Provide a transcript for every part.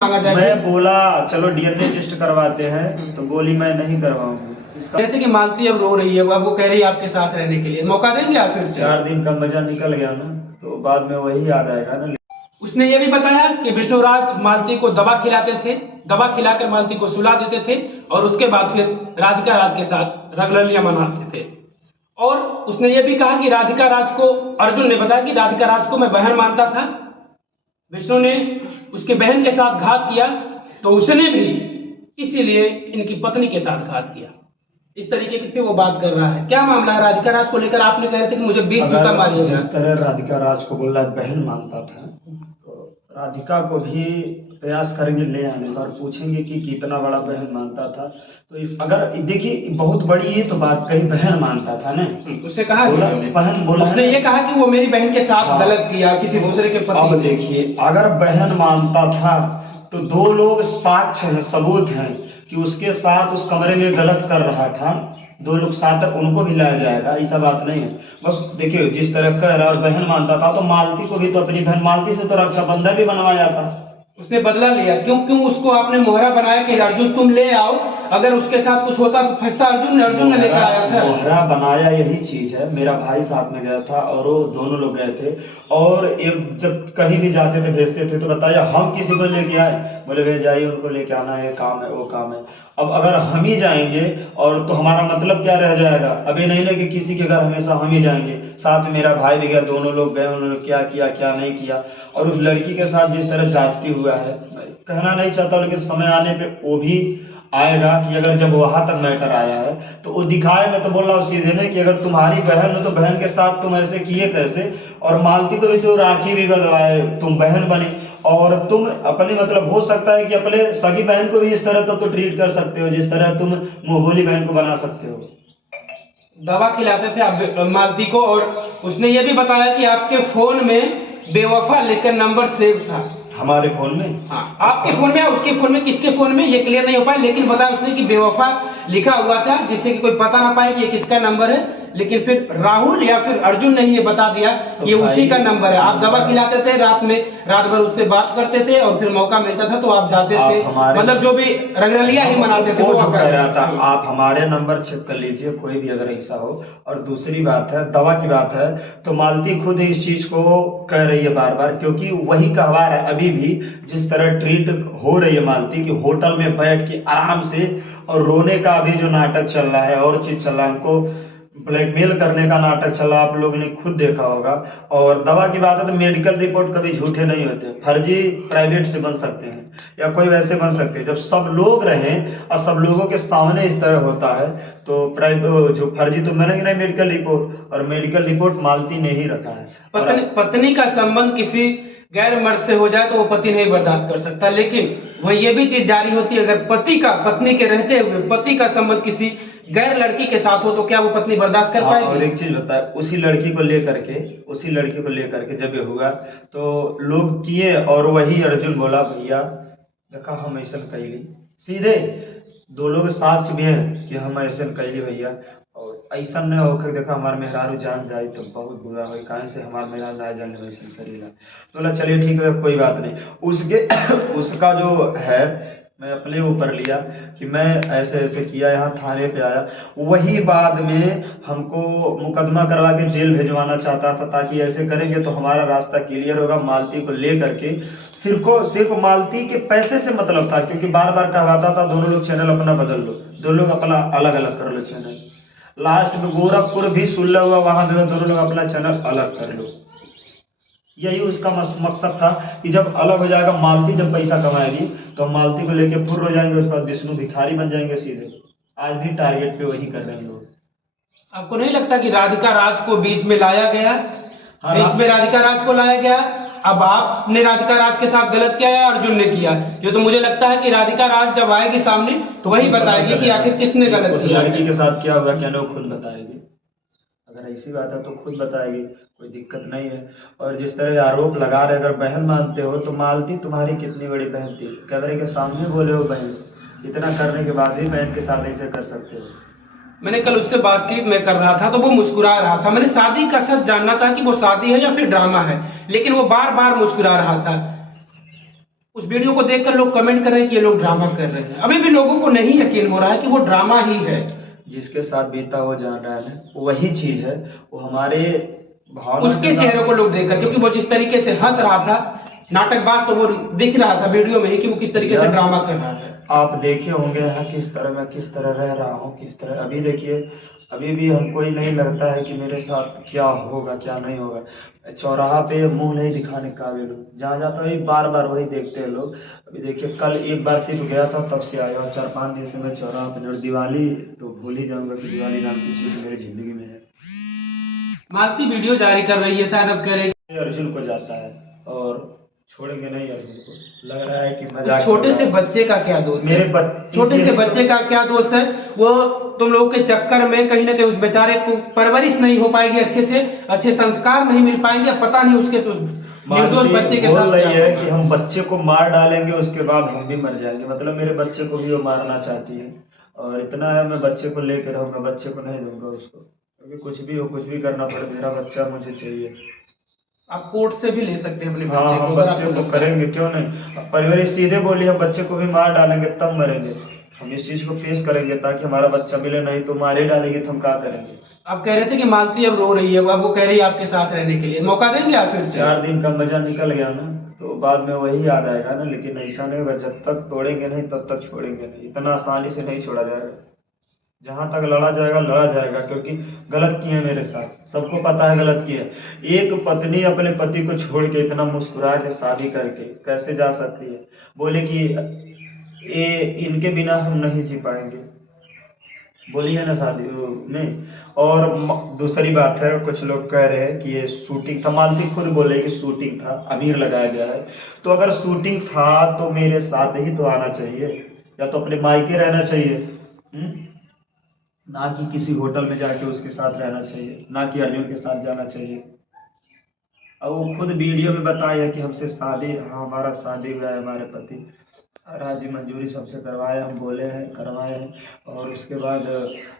मांगा जाए। मैं बोला चलो डीएनए टेस्ट करवाते हैं, तो बोली मैं नहीं करवाऊंगी। कहते कि मालती अब रो रही है, अब वो कह रही है आपके साथ रहने के लिए, मौका देंगे आप फिर से? 4 दिन का मजा निकल गया ना, तो बाद में वही याद आएगा ना। उसने ये भी बताया कि विष्णुराज मालती को दवा खिलाते थे, दवा खिलाकर मालती को सुला देते थे और उसके बाद फिर राधिका राज के साथ रंगरलियां मनाते थे। और उसने ये भी कहा कि राधिका राज को, अर्जुन ने बताया कि राधिका राज को मैं बहन मानता था, विष्णु ने उसके बहन के साथ घात किया तो उसने भी इसीलिए इनकी पत्नी के साथ घात किया। इस तरीके की वो बात कर रहा है। क्या मामला है राधिका राज को लेकर? आपने कह रहे थे कि मुझे 20 जूता मारिएगा। जिस तरह राधिका राज को बोल रहा है बहन मानता था, तो राधिका को भी प्रयास करेंगे ले आने का और पूछेंगे कि कितना बड़ा बहन मानता था। तो इस अगर देखिए बहुत बड़ी ये तो बात कहीं बहन मानता था ना, उसने कहा बहन बोला, उसने ये कहा कि वो मेरी बहन के साथ गलत किया किसी दूसरे के पति। अब देखिए अगर बहन मानता था तो 2 लोग साक्ष्य हैं, सबूत हैं कि उसके साथ उस कमरे में गलत कर रहा था। 2 लोग साथ तक उनको भी लाया जाएगा, ऐसा बात नहीं है। बस देखिए जिस तरह कह रहा और बहन मानता था तो मालती को भी तो अपनी बहन मालती से तो रक्षाबंधन भी बनवाया था। उसने बदला लिया। क्यों उसको आपने मोहरा बनाया कि अर्जुन तुम ले आओ, अगर उसके साथ कुछ होता तो फंसता अर्जुन ने लेकर आया था। मोहरा बनाया यही चीज है। मेरा भाई साथ में गया था और वो दोनों लोग गए थे, और एक जब कहीं भी जाते थे भेजते थे तो बताया हम किसी को लेके आए, बोले वे जाइए उनको लेके आना है, काम है वो काम है। अब अगर हम ही जाएंगे और तो हमारा मतलब क्या रह जाएगा? अभी नहीं ना कि किसी के घर हमेशा हम ही जाएंगे। साथ में मेरा भाई भी गया, दोनों लोग गए, उन्होंने क्या किया क्या नहीं किया। और उस लड़की के साथ जिस तरह जास्ती हुआ है, कहना नहीं चाहता लेकिन समय आने पे वो भी आएगा कि अगर जब वहां तक मैटर आया है तो वो दिखाए। मैं तो बोल रहा हूँ सीधे ने कि अगर तुम्हारी बहन हो तो बहन के साथ तुम ऐसे किए कैसे? और मालती को भी तो राखी भी बंधवाए, तुम बहन बने, और तुम अपने मतलब हो सकता है कि अपने सगी बहन को भी इस तरह तो ट्रीट कर सकते हो जिस तरह तुम मुंहबोली बहन को बना सकते हो। दवा खिलाते थे आप मालती को, और उसने ये भी बताया कि आपके फोन में बेवफा लेकर नंबर सेव था। हमारे फोन में? हाँ, आपके फोन में, उसके फोन में, किसके फोन में ये क्लियर नहीं हो पाया, लेकिन बताया उसने कि बेवफा लिखा हुआ था जिससे कि कोई पता ना पाए कि ये किसका नंबर है। लेकिन फिर राहुल या फिर अर्जुन ने ये बता दिया तो ये उसी का नंबर है। आप दवा खिलाते थे, रात भर उससे बात करते थे और फिर मौका मिलता था तो आप जाते थे, मतलब जो भी रंगरलिया ही मनाते थे। वो कह रहा था आप हमारे नंबर चेक कर लीजिए, कोई भी अगर ऐसा हो। और दूसरी बात है दवा की बात है तो मालती खुद इस चीज को कह रही है बार बार, क्योंकि वही कहवा रहा है अभी भी जिस तरह ट्रीट हो रही है मालती की होटल में बैठ के आराम से, और रोने का अभी जो नाटक चल रहा है और चीज चल रहा है, हमको ब्लैकमेल करने का नाटक चला, आप लोग ने खुद देखा होगा। और दवा की बात है तो मेडिकल रिपोर्ट कभी झूठे नहीं होते, फर्जी प्राइवेट से बन सकते हैं या कोई वैसे बन सकते हैं। जब सब लोग रहें और सब लोगों के सामने इस तरह होता है तो प्राइवेट जो फर्जी तो बनेंगे नहीं मेडिकल रिपोर्ट, और मेडिकल रिपोर्ट मालती ने ही रखा है। पत्नी का संबंध किसी गैर मर्द से हो जाए तो वो पति नहीं बर्दाश्त कर सकता, लेकिन वह ये भी चीज जारी होती है अगर पत्नी के रहते हुए पति का संबंध किसी गैर लड़की के साथ हो तो क्या वो पत्नी बर्दाश्त कर पाएगी? और एक चीज बताए, उसी लड़की को लेकर के जब ये हुआ तो लोग किए, और वही अर्जुन बोला भैया देखा हम ऐसा कैली, सीधे 2 लोग साक्ष्य भी है कि हम ऐसा कैली भैया, और ऐसा न होकर देखा हमारे मेहरारू जान जाए तो बहुत बुरा हो, कहीं से हमारे मेहरारू ना जान वैसा करेगा। तो बोला चलिए ठीक है कोई बात नहीं। उसका जो है मैं अपने ऊपर लिया कि मैं ऐसे ऐसे किया, यहाँ थाने पे आया, वही बाद में हमको मुकदमा करवा के जेल भेजवाना चाहता था ताकि ऐसे करेंगे तो हमारा रास्ता क्लियर होगा। मालती को ले करके सिर्फ मालती के पैसे से मतलब था, क्योंकि बार बार कहवाता था दोनों लोग चैनल अपना बदल लो, दोनों लोग अपना अलग अलग कर लो चैनल। लास्ट में गोरखपुर भी सुलह हुआ, वहां भी दोनों लोग अपना चैनल अलग कर लो। यही उसका मकसद था कि जब अलग हो जाएगा मालती, जब पैसा कमाएगी तो मालती को लेके फुर्र हो जाएंगे, उसके बाद विष्णु भिखारी बन जाएंगे सीधे। आज भी टारगेट पे वही कर रहे हैं लोग। आपको नहीं लगता कि राधिका राज को बीच में लाया गया? हाँ, बीच में राधिका राज को लाया गया। अब आपने राधिका राज के साथ गलत किया या अर्जुन ने किया? ये तो मुझे लगता है कि राधिका राज जब आएगी सामने तो वही बताएगी कि आखिर किसने गलत किया। लड़की के साथ क्या हुआ क्या नहीं खुद बताएगी। अगर ऐसी बात है तो खुद बताएगी, कोई दिक्कत नहीं है। और जिस तरह आरोप लगा रहे, अगर बहन मानते हो तो मालती तुम्हारी कितनी बड़ी बहन थी, कैमरे के सामने बोले हो बहन, इतना करने के बाद भी बहन के साथ ऐसे कर सकते हो। मैंने कल उससे बातचीत में कर रहा था तो वो मुस्कुरा रहा था। मैंने शादी का सच जानना चाहा कि वो शादी है या फिर ड्रामा है, लेकिन वो बार बार मुस्कुरा रहा था। उस वीडियो को देखकर लोग कमेंट कर रहे हैं कि ये लोग ड्रामा कर रहे हैं। अभी भी लोगों को नहीं यकीन हो रहा है कि वो ड्रामा ही है। जिसके साथ बीता वो जान रहा है ना, वही चीज है। वो हमारे भावना उसके चेहरे को लोग देखकर, क्योंकि वो जिस तरीके से हंस रहा था नाटकबाज, तो वो दिख रहा था वीडियो में ही कि वो किस तरीके से ड्रामा कर रहा है। आप देखे होंगे यहाँ किस तरह मैं किस तरह रह रहा हूँ, किस तरह अभी देखिए, अभी भी हमको ही नहीं लगता है कि मेरे साथ क्या होगा क्या नहीं होगा। चौराहा पे मुंह नहीं दिखाने के काबिल हूँ, जहाँ जाता हूँ बार बार वही देखते हैं लोग। अभी देखिए कल एक बार सिर्फ गया था, तब से आया हूँ 4-5 दिन से मैं चौराहा पे। और दिवाली तो भूल ही जाऊंगा कि दिवाली नाम की चीज मेरी जिंदगी में है। मालती वीडियो जारी कर रही है, शायद अब कह रही है अर्जुन को जाता है और छोड़ेंगे नहीं अर्जुन को। लग रहा है कि मजाक छोटे से बच्चे का क्या दोष है? मेरे छोटे से बच्चे का क्या दोष है? वो तुम लोगों के चक्कर में कहीं ना कहीं उस बेचारे को परवरिश नहीं हो पाएगी अच्छे से, अच्छे संस्कार नहीं मिल पाएंगे। पता नहीं उसके निर्दोष बच्चे के साथ बोल रही है कि हम बच्चे को मार डालेंगे, उसके बाद हम भी मर जाएंगे। मतलब मेरे बच्चे को भी वो मारना चाहती है। और इतना है, मैं बच्चे को लेकर रहूंगा, बच्चे को नहीं दूंगा उसको, क्योंकि कुछ भी हो, कुछ भी करना पड़े, मेरा बच्चा मुझे चाहिए। आप कोर्ट से भी ले सकते हैं अपने हाँ, बच्चे हम को, बच्चे को करेंगे, क्यों नहीं। परिवार सीधे बोली हम बच्चे को भी मार डालेंगे तब मरेंगे। हम इस चीज को पेश करेंगे ताकि हमारा बच्चा मिले, नहीं तो मारे डालेंगे तो हम क्या करेंगे। आप कह रहे थे कि मालती अब रो रही है, अब वो कह रही है आपके साथ रहने के लिए, मौका देंगे आप फिर से? 4 दिन का मजा निकल गया ना, तो बाद में वही याद आएगा ना। लेकिन ऐसा नहीं होगा, जब तक तोड़ेंगे नहीं तब तक छोड़ेंगे नहीं। इतना आसानी से नहीं छोड़ा जाएगा। जहां तक लड़ा जाएगा लड़ा जाएगा, क्योंकि गलत किए मेरे साथ, सबको पता है गलत किए। एक पत्नी अपने पति को छोड़ के इतना मुस्कुरा के शादी करके कैसे जा सकती है? बोले कि ये इनके बिना हम नहीं जी पाएंगे, बोली है ना शादी में। और दूसरी बात है, कुछ लोग कह रहे हैं कि ये शूटिंग था। मालती खुद बोले कि शूटिंग था, अबीर लगाया गया है। तो अगर शूटिंग था तो मेरे साथ ही तो आना चाहिए, या तो अपने मायके रहना चाहिए, ना कि किसी होटल में जाके उसके साथ रहना चाहिए, ना कि अर्जुन के साथ जाना चाहिए। अब वो खुद वीडियो में बताया कि हमसे शादी, हाँ हमारा शादी हुआ है, हमारे पति राजी मंजूरी सबसे करवाए, हम बोले हैं करवाए हैं। और उसके बाद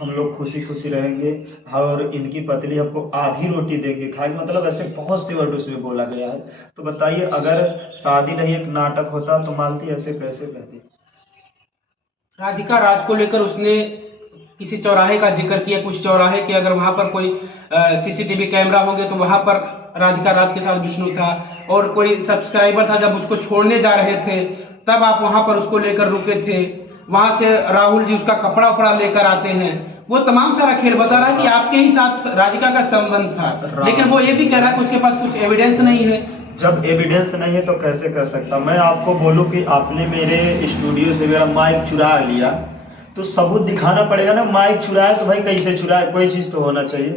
हम लोग खुशी खुशी रहेंगे, और इनकी पत्नी हमको आधी रोटी देंगे खाएंगे। मतलब ऐसे बहुत से वर्ड उसमें बोला गया है। तो बताइए, अगर शादी नहीं एक नाटक होता तो मालती ऐसे कैसे कहती? राधिका राज को लेकर उसने किसी चौराहे का जिक्र किया, कुछ चौराहे के अगर वहां पर कोई सीसीटीवी कैमरा होंगे तो वहां पर राधिका राज के साथ विष्णु था, और कोई सब्सक्राइबर था जब उसको छोड़ने जा रहे थे तब आप वहां पर उसको लेकर रुके थे। वहां से राहुल जी उसका कपड़ा उपड़ा लेकर आते हैं। वो तमाम सारा खेल बता रहा है कि आपके ही साथ राधिका का संबंध था, लेकिन वो ये भी कह रहा है कि उसके पास कुछ एविडेंस नहीं है। जब एविडेंस नहीं है तो कैसे कर सकता? मैं आपको बोलूं कि आपने मेरे स्टूडियो से मेरा माइक चुरा लिया, तो सबूत दिखाना पड़ेगा ना। माइक चुराए तो भाई कैसे चुराए, कोई चीज तो होना चाहिए।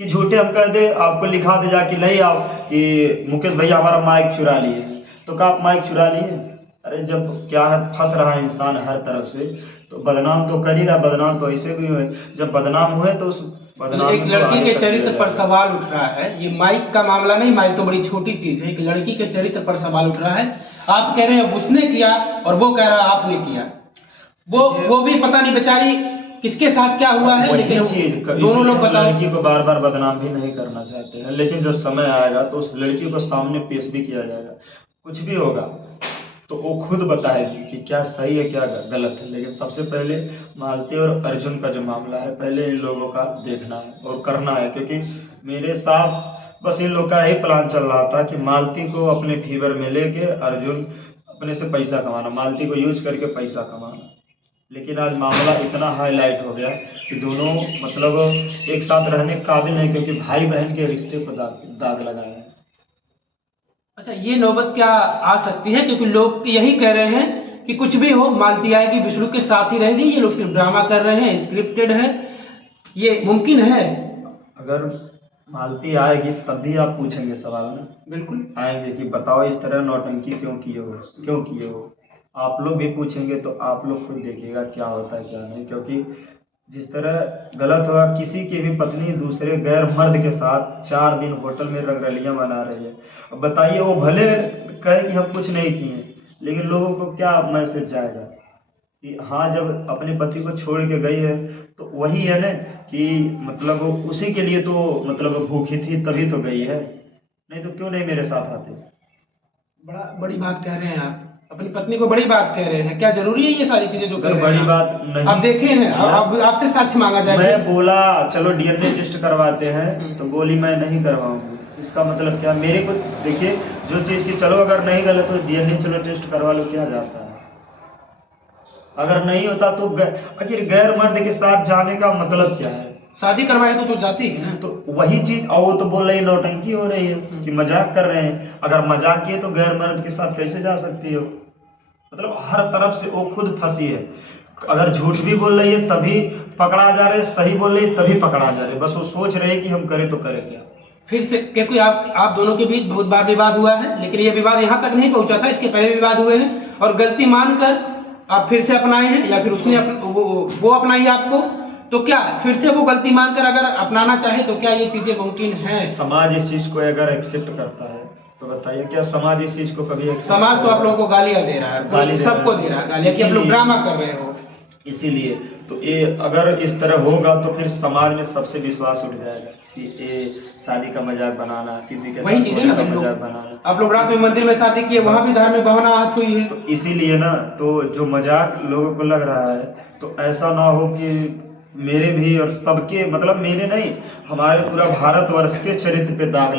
कि झूठे हम कह दे, आपको लिखा दे जाके नहीं आप कि मुकेश भैया हमारा माइक चुरा लिए, तो क्या आप माइक चुरा लिए? अरे जब क्या है, फंस रहा है इंसान हर तरफ से, तो बदनाम तो कर ही रहा। बदनाम तो ऐसे भी हुए, जब बदनाम हुए तो उस बदनाम एक लड़की के चरित्र पर सवाल उठ रहा है। ये माइक का मामला नहीं, माइक तो बड़ी छोटी चीज है, एक लड़की के चरित्र पर सवाल उठ रहा है। आप कह रहे हैं उसने किया और वो कह रहा है आपने किया। वो भी पता नहीं बेचारी किसके साथ क्या हुआ है, लेकिन चीज दोनों लोग बताओ। लड़की को बार बार बदनाम भी नहीं करना चाहते हैं, लेकिन जब समय आएगा तो उस लड़की को सामने पेश भी किया जाएगा। कुछ भी होगा तो वो खुद बताएगी कि क्या सही है क्या गलत है। लेकिन सबसे पहले मालती और अर्जुन का जो मामला है, पहले इन लोगों का देखना है और करना है। क्योंकि मेरे साथ बस इन लोग का यही प्लान चल रहा था कि मालती को अपने फीवर में लेके अर्जुन अपने से पैसा कमाना, मालती को यूज करके पैसा कमाना। लेकिन आज मामला इतना हाईलाइट हो गया कि दोनों मतलब एक साथ रहने के काबिल नहीं, क्योंकि भाई बहन के रिश्ते को दाग लगाया है। अच्छा, ये नौबत क्या आ सकती है? क्योंकि लोग यही कह रहे हैं कि कुछ भी हो, मालती आएगी विष्णु के साथ ही रहेगी, ये लोग सिर्फ ड्रामा कर रहे हैं, स्क्रिप्टेड है, ये मुमकिन है? अगर मालती आएगी तब भी आप पूछेंगे सवाल ना, बिल्कुल आएंगे कि बताओ इस तरह नौटंकी क्यों किए हो, क्यों किए हो। आप लोग भी पूछेंगे तो आप लोग खुद देखिएगा क्या होता है क्या नहीं। क्योंकि जिस तरह गलत हुआ, किसी की भी पत्नी दूसरे गैर मर्द के साथ 4 दिन होटल में रंगरलियां मना रही है। अब बताइए, वो भले कहे कि हम कुछ नहीं किए, लेकिन लोगों को क्या मैसेज जाएगा कि हाँ जब अपने पति को छोड़ के गई है तो वही है ना कि मतलब उसी के लिए तो मतलब भूखी थी तभी तो गई है, नहीं तो क्यों नहीं मेरे साथ आते। बड़ी बात कह रहे हैं आप। अपनी पत्नी को बड़ी बात कह रहे हैं, क्या जरूरी है ये सारी चीजें जो कर अगर रहे बड़ी हैं बात नहीं, आप देखे हैं, अब आपसे साक्ष्य मांगा जाए। मैं बोला चलो डीएनए टेस्ट करवाते हैं, तो बोली मैं नहीं करवाऊंगी। इसका मतलब क्या, मेरे को देखिए जो चीज की चलो अगर नहीं गलत तो डीएनए चलो टेस्ट करवा लो, क्या जाता है। अगर नहीं होता तो आखिर गैर मर्द के साथ जाने का मतलब क्या है। शादी करवाए तो जाती है ना। तो वही चीज, और वो तो बोल रही है नौटंकी हो रही है कि मजाक कर रहे हैं। अगर मजाक किए तो गैर मर्द के साथ कैसे जा सकती हो। मतलब हर तरफ से वो खुद फंसी है। अगर झूठ भी बोल रही है तभी पकड़ा जा रहे, सही बोल रही है तभी पकड़ा जा रहे। बस वो सोच रहे कि हम करें तो करें क्या। फिर से क्योंकि आप दोनों के बीच बहुत बार विवाद हुआ है, लेकिन ये विवाद यहाँ तक नहीं पहुंचा था, इसके पहले विवाद हुए हैं और गलती मानकर आप फिर से अपनाए हैं, या फिर उसने वो अपनाई आपको, तो क्या फिर से वो गलती मानकर अगर अपनाना चाहे तो क्या ये चीजें मुमकिन है? समाज इस चीज को अगर एक्सेप्ट करता है तो बताइए, क्या समाज इस चीज को कभी एक्सेप्ट? समाज तो आप लोगों को गालियां दे रहा है, सबको दे रहा है गालियां कि आप लोग ड्रामा कर रहे हो। इसीलिए तो ये अगर इस तरह होगा तो फिर समाज में सबसे विश्वास उठ जाएगा कि ये शादी का मजाक बनाना, किसी के वही साथ चीज है सोने ना, का मजाक बनाना। आप लोग रात में मंदिर में शादी किए, वहां भी धार्मिक भावना आहत हुई है। तो इसीलिए ना, तो जो मजाक लोगों को लग रहा है, तो ऐसा ना हो कि मेरे भी और सबके, मतलब मेरे नहीं, हमारे पूरा भारतवर्ष के चरित्र पे दाग लगे।